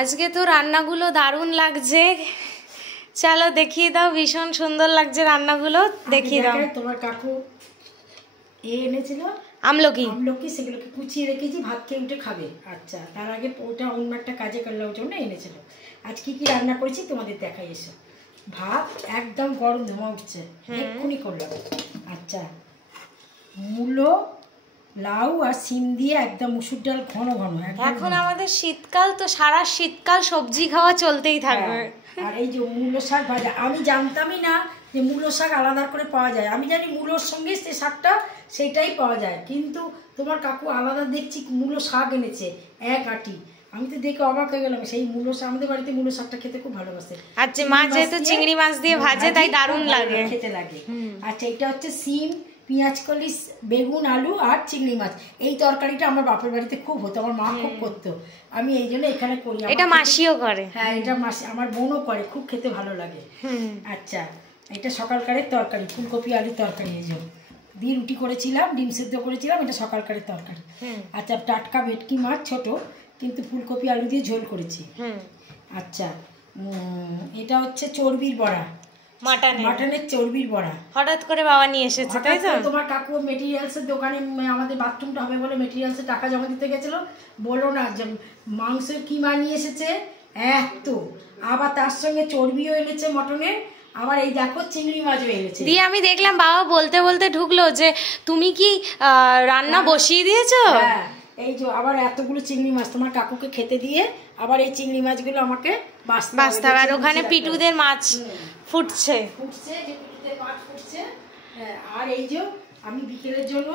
আজকে তো রান্নাগুলো দারুণ লাগছে, চলো দেখিয়ে দাও। ভীষণ সুন্দর লাগছে রান্নাগুলো, দেখিয়ে দাও। তোমার কাকু এনেছিল আমলকি, সেগুলোকে কুচিয়ে রেখেছি, ভাত খেয়ে উঠে খাবে। আচ্ছা, তার আগে ওটা অন্য একটা কাজে করলাম জন্য এনেছিল। আজ কি কি রান্না করেছি তোমাদের দেখাই। এসো, ভাত একদম গরম ধোঁয়া উঠছে, এক্ষুনি করলাম। আচ্ছা, মূলো, লাউ আর সিম দিয়ে একদম মুসুর ডাল ঘন ঘন। এখন আমাদের শীতকাল, তো সারা শীতকাল সবজি খাওয়া চলতেই থাকবে। আর এই যে মূলো শাক ভাজা, আমি জানতামই না যে মূলো শাক আলাদা করে পাওয়া যায়। আমি জানি মূলোর সঙ্গে যে শাকটা সেটাই পাওয়া যায়, কিন্তু তোমার কাকু আলাদা দেখছি মূলো শাক এনেছে এক আটি। আমি তো দেখে অবাক হয়ে গেলাম। সেই মূলো শাক, আমাদের বাড়িতে মূলো শাকটা খেতে খুব ভালোবাসে। আচ্ছা, মা যেহেতু চিংড়ি মাছ দিয়ে ভাজে তাই দারুণ লাগে, খেতে লাগে। আচ্ছা, এটা হচ্ছে সিম, পেঁয়াজ কলি, বেগুন, আলু আর চিংড়ি মাছ। এই তরকারিটা আমার বাপের বাড়িতে খুব হতো, আমার মা খুব করতো। আমি এই জন্য এখানে করি। এটা মাসিও করে। হ্যাঁ, এটা মাসি, আমার বোনও করে, খুব খেতে ভালো লাগে। আচ্ছা, এটা সকালকারের তরকারি, ফুলকপি আলুর তরকারি। এই যে দিয়ে রুটি করেছিলাম, ডিম সেদ্ধ করেছিলাম, এটা সকালকারের তরকারি। আচ্ছা, টাটকা ভেটকি মাছ ছোট, কিন্তু ফুলকপি আলু দিয়ে ঝোল করেছি। আচ্ছা, এটা হচ্ছে চর্বির বড়া, মাটনের চর্বির বড়া। হঠাৎ করে বাবা নিয়ে এসেছে, তাই তো? তোমার কাকু মেটেরিয়ালসের দোকানে আমাদের বাথরুমটা হবে বলে মেটেরিয়ালসের টাকা জমা দিতে গেছিল। বলো না যে মাংসের কিমা নিয়ে এসেছে এত, আবার তার সঙ্গে চর্বিও এনেছে মটনের, আবার এই দেখো চিংড়ি মাছও এনেছে। দিয়ে আমি দেখলাম বাবা বলতে বলতে ঢুকলো যে তুমি কি রান্না বসিয়ে দিয়েছো? হ্যাঁ, এই যে আবার এতগুলো চিংড়ি মাছ তোমার কাকুকে খেতে দিয়ে আবার এই চিংড়ি মাছগুলো আমাকে বাঁচতে হবে। আর ওখানে পিটুদের মাছ ফুটছে, যে পিটুদের মাছ ফুটছে। আর এই যে আমি বিকেলের জন্য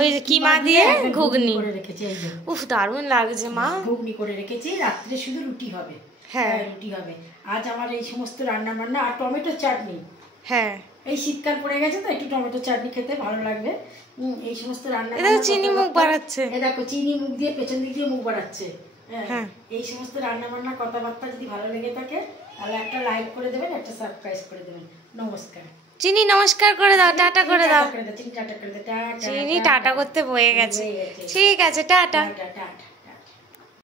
ওই কিমা দিয়ে ঘুগনি করে রেখেছি। এই যে উফ, দারুণ লাগছে মা। ঘুগনি করে রেখেছি, রাত্রে শুধু রুটি হবে। হ্যাঁ, রুটি হবে আজ আমার। এই সমস্ত রান্না বান্না আর টমেটো চাটনি। হ্যাঁ, এই শীতকাল পড়ে গেছে তো একটু টমেটো চাটনি খেতে ভালো লাগবে। এই সমস্ত রান্না, চিনি মুখ বাড়াচ্ছে, দেখো চিনি মুখ দিয়ে পেছন দিক দিয়ে মুখ বাড়াচ্ছে। হ্যাঁ, এই সমস্ত রান্না বান্না কথাবার্তা যদি ভালো লেগে থাকে তাহলে একটা লাইক করে দেবেন, একটা সাবস্ক্রাইব করে দেবেন। নমস্কার। চিনি নমস্কার করে দাও, টাটা করে দাও। চিনি টাটা করে দাও। চিনি টাটা করতে বয়ে গেছে। ঠিক আছে, টাটা।